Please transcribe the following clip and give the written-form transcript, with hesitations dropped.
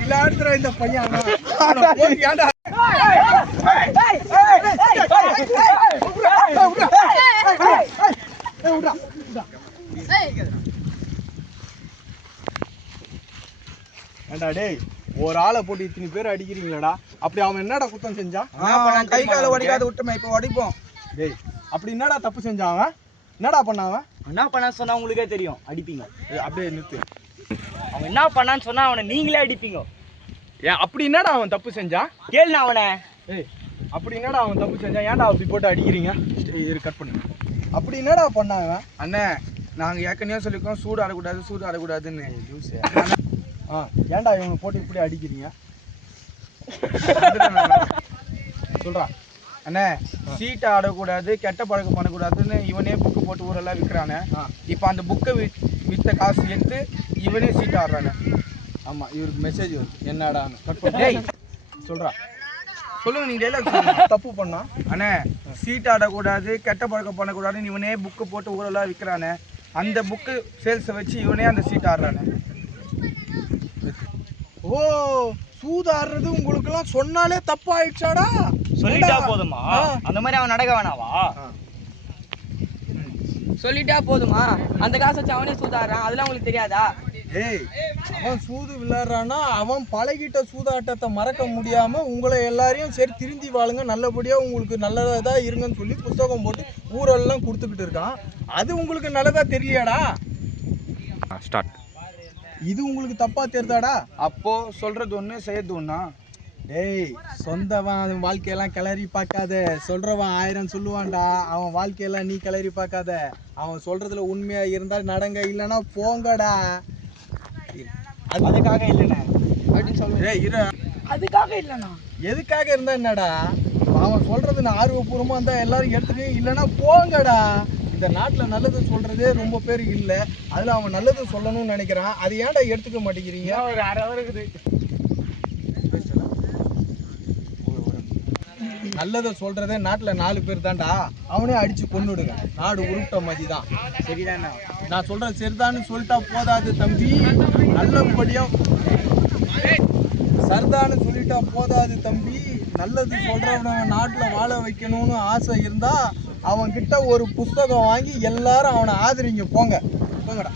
விளையாடுற இந்த பையன் ஏண்டா டேய், ஒரு ஆளை போட்டு இத்தனை பேர் அடிக்கிறீங்களாடா? அப்படி அவன் என்னடா குத்தம் செஞ்சான்? கை கால உடைக்காத விட்டுமே, இப்ப உடைப்போம். டேய், அப்படி என்னடா தப்பு செஞ்சான் அவன்? என்னடா பண்ணாவன்? என்ன பண்ண சொன்னா உங்களுக்கே தெரியும், அடிப்பீங்க. அப்படியே நிறுத்து. அவன் என்ன பண்ணான்னு சொன்னா அவனை நீங்களே அடிப்பீங்க. ஏன் அப்படி என்னடா அவன் தப்பு செஞ்சான்? கேளுண்ணா அவனை. ஏய், அப்படி என்னடா அவன் தப்பு செஞ்சான்? ஏன்டா அப்படி போட்டு அடிக்கிறீங்க? கட் பண்ணு. அப்படி என்னடா பண்ணாங்க? அண்ணே, நாங்க ஏற்கனவே சொல்லிருக்கோம் சூடு ஆடக்கூடாது, சூடு ஆடக்கூடாதுன்னு. ஏன்டா இவனை போட்டு இப்படி அடிக்கிறீங்க? சொல்றா. அண்ணே, சீட்டை ஆடக்கூடாது, கெட்ட பழக்கம் பண்ணக்கூடாதுன்னு இவனே புக்கு போட்டு ஊரெல்லாம் விற்கிறானே. இப்போ அந்த புக்கை விற்ற காசு எடுத்து இவனே சீட்டை ஆடுறானே. ஆமா, இவருக்கு மெசேஜ் வருது என்னடான்னு. கட் பண்ணு. சொல்றா. சொல்லுங்க, நீங்க டைலாக் தப்பு பண்ணா. அண்ணே, சீட் ஆடக்கூடாது, கெட்ட பழக்கம் பண்ணக்கூடாதுன்னு இவனே புக்கு போட்டு ஊரெல்லாம் விற்கிறானே. அந்த புக்கு சேல்ஸை வச்சு இவனே அந்த சீட் ஆடுறானே. ஓ, சூதாடுறது உங்களுக்கு எல்லாம் சொன்னாலே தப்பு ஆயிடுச்சாடா? சொல்லிட்டா போதுமா? அந்த மாதிரி அவன் நடக்க வேணாவா? சொல்லிட்டா போதுமா? அந்த காசு வச்சு அவனே சூதாடுறான், அதெல்லாம் உங்களுக்கு தெரியாதா? ஏய், அவன் சூது விளையாடுறான்னா அவன் பழகிட்ட சூதாட்டத்தை மறக்க முடியாம உங்களை எல்லாரையும் சரி திருந்தி வாழுங்க, நல்லபடியா உங்களுக்கு நல்லதா இருங்கன்னு சொல்லி புத்தகம் போட்டு ஊரெல்லாம் கொடுத்துக்கிட்டு இருக்கான். அது உங்களுக்கு நல்லதா தெரியலையாடா? ஸ்டார்ட். இது உங்களுக்கு தப்பா தெரியுதாடா? அப்போ சொல்றது ஒண்ணு, செய்யறது ஒண்ணா? டேய், சொந்தவன் வாழ்க்கையெல்லாம் கிளறி பார்க்காத. சொல்றவன் 1000 சொல்லுவான்டா. அவன் வாழ்க்கையெல்லாம் நீ கிளறி பார்க்காத. அவன் சொல்றதுல உண்மையா இருந்தா நடங்க, இல்லைன்னா போங்கடா. அதுக்காக இல்லைண்ணே அப்படின்னு சொல்லுங்க. அதுக்காக இல்லைண்ணா. எதுக்காக இருந்தா என்னடா? அவன் சொல்றது நான் ஆர்வபூர்வமா இருந்தா எல்லாரும் எடுத்துக்க, இல்லைன்னா போங்கடா. இந்த நாட்டில் நல்லது சொல்றதே ரொம்ப பேர் இல்லை. அதுல அவன் நல்லது சொல்லணும்னு நினைக்கிறான். அது ஏன்டா எடுத்துக்க மாட்டேங்கிறீங்க? ஒரு அரை ஹவர் இருக்குது. நல்லதை சொல்றதே நாட்டுல 4 பேர் தான்டா. அவனே அடிச்சு கொன்னுடுங்க. நாடு உருட்ட மாதிரி தான். சரிதானே? நான் சொல்றேன் சரிதான்னு சொல்லிட்டா போதாது தம்பி. நல்லபடியா சரிதான்னு சொல்லிட்டா போதாது தம்பி. நல்லது சொல்றவன நாட்டுல வாழ வைக்கணும்னு ஆசை இருந்தா அவன் கிட்ட ஒரு புஸ்தகம் வாங்கி எல்லாரும் அவனை ஆதரிங்க. போங்கடா.